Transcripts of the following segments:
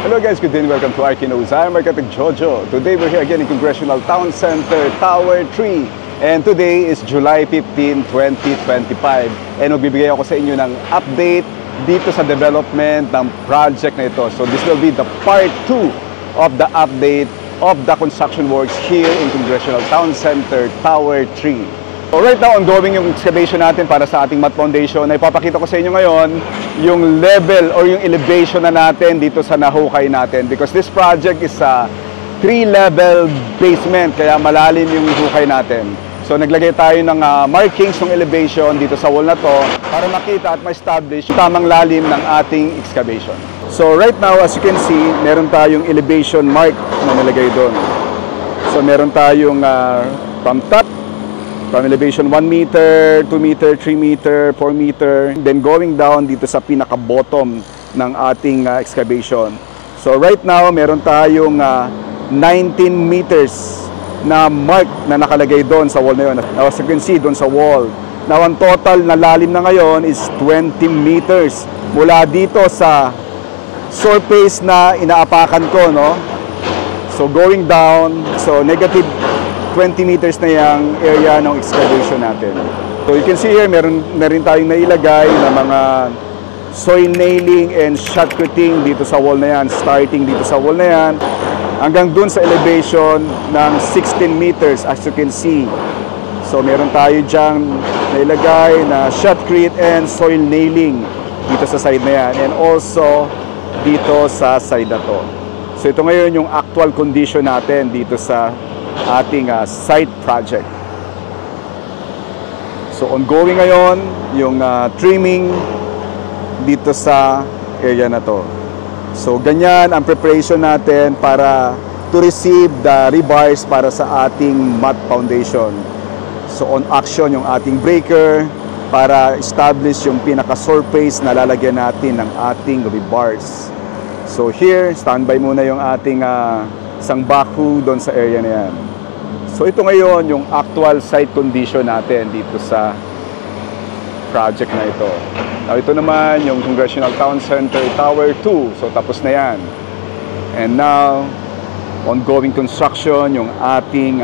Hello guys, good day and welcome to RK Knows. I'm Architect Jojo. Today we're here again in Congressional Town Center, Tower 3. And today is July 15, 2025. And magbibigay ako sa inyo ng update dito sa development ng project na ito. So this will be the part 2 of the update of the construction works here in Congressional Town Center, Tower 3. So right now, ongoing yung excavation natin para sa ating mat foundation. Ipapakita ko sa inyo ngayon yung level or yung elevation na natin dito sa nahukay natin. Because this project is a 3-level basement, kaya malalim yung hukay natin. So naglagay tayo ng markings ng elevation dito sa wall na to para makita at ma-establish yung tamang lalim ng ating excavation. So right now, as you can see, meron tayong elevation mark na nilagay doon. So meron tayong from top, from elevation 1 meter, 2 meter, 3 meter, 4 meter, then going down dito sa pinaka-bottom ng ating excavation. So right now, meron tayong 19 meters na mark na nakalagay doon sa wall na yun. As you can see, doon sa wall. Now, ang total na lalim na ngayon is 20 meters mula dito sa surface na inaapakan ko, no? So going down, so negative 20 meters na yung area ng excavation natin. So you can see here, meron na rin tayong nailagay na mga soil nailing and shotcreting dito sa wall na yan, starting dito sa wall na yan, hanggang dun sa elevation ng 16 meters as you can see. So meron tayo dyang nailagay na shotcrete and soil nailing dito sa side na yan, and also dito sa side na to. So ito ngayon yung actual condition natin dito sa ating site project. So ongoing ngayon yung trimming dito sa area na to. So ganyan ang preparation natin para to receive the rebars para sa ating mat foundation. So on action yung ating breaker para establish yung pinaka-surface na lalagyan natin ng ating rebars. So here, standby muna yung ating isang backhoe doon sa area na yan. So ito ngayon yung actual site condition natin dito sa project na ito. Now ito naman yung Congressional Town Center Tower 2. So tapos na yan. And now, ongoing construction yung ating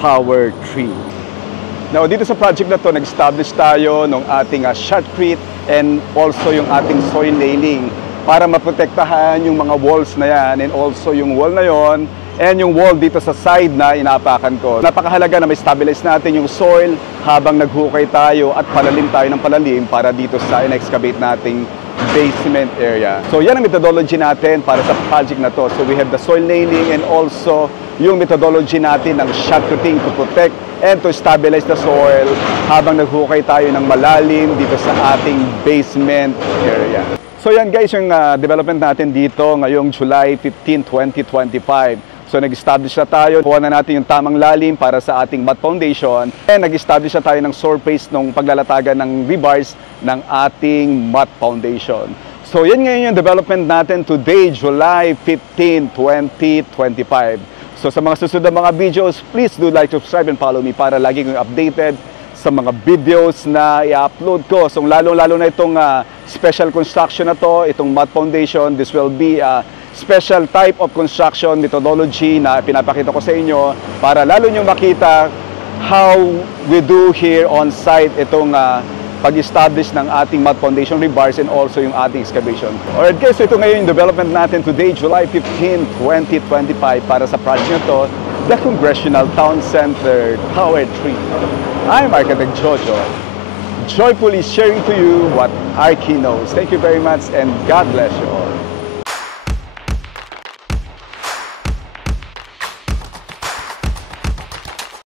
Tower 3. Now dito sa project na to, nag-establish tayo ng ating shotcrete and also yung ating soil nailing para maprotektahan yung mga walls na yan, and also yung wall na yon and yung wall dito sa side na inaapakan ko. Napakahalaga na may stabilize natin yung soil habang naghukay tayo at palalim tayo ng palalim para dito sa in-excavate nating basement area. So yan ang methodology natin para sa project na to. So we have the soil nailing and also yung methodology natin ng shotcreting to protect and to stabilize the soil habang naghukay tayo ng malalim dito sa ating basement area. So yan guys, yung development natin dito ngayong July 15, 2025. So nag-establish na tayo, kuha na natin yung tamang lalim para sa ating mat foundation, and nag-establish na tayo ng surface ng paglalatagan ng rebars ng ating mat foundation. So yan ngayon yung development natin today, July 15, 2025. So sa mga susunod na mga videos, please do like to subscribe and follow me para lagi kong updated sa mga videos na i-upload ko. So lalo-lalo na itong special construction na to, itong mat foundation, this will be a special type of construction methodology na pinapakita ko sa inyo para lalo nyo makita how we do here on site itong pag-establish ng ating mat foundation rebars and also yung ating excavation. Alright guys, so ito ngayon yung development natin today, July 15, 2025 para sa project na to, the Congressional Town Center, Tower 3. I'm Architect Jojo, joyfully sharing to you what RK knows. Thank you very much and God bless you all.